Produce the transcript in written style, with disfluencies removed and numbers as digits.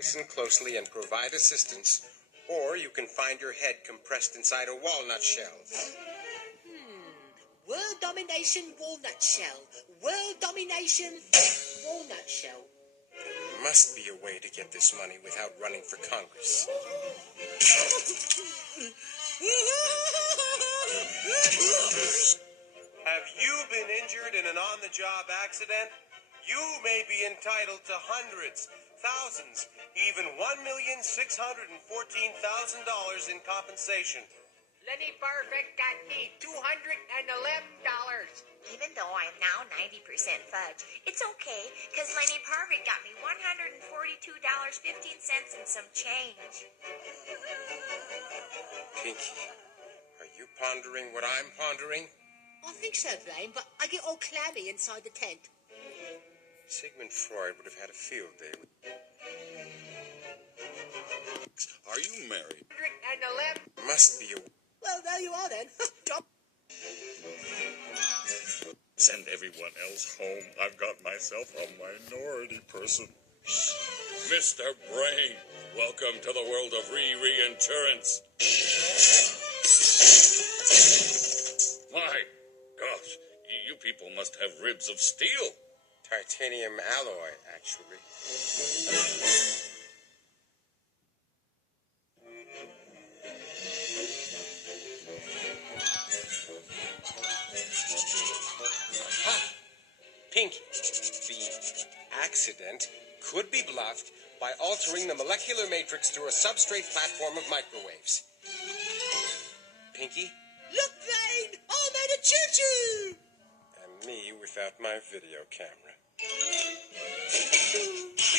Listen closely and provide assistance, or you can find your head compressed inside a walnut shell. World domination, walnut shell. World domination, walnut shell. There must be a way to get this money without running for Congress. Have you been injured in an on-the-job accident? You may be entitled to hundreds, thousands, even $1,614,000 in compensation. Lenny Parvick got me $211. Even though I'm now 90% fudge, it's okay, because Lenny Parvick got me $142.15 and some change. Pinky, are you pondering what I'm pondering? I think so, Blaine, but I get all clammy inside the tent. Sigmund Freud would have had a field day with... Are you married? 111. Must be a... Well, there you are then. Drop. Send everyone else home. I've got myself a minority person. Mr. Brain, welcome to the world of reinsurance. My gosh, you people must have ribs of steel. Titanium alloy, actually. Aha! Pinky, the accident could be bluffed by altering the molecular matrix through a substrate platform of microwaves. Pinky? Look, Blaine! I made a choo-choo! And me without my video camera.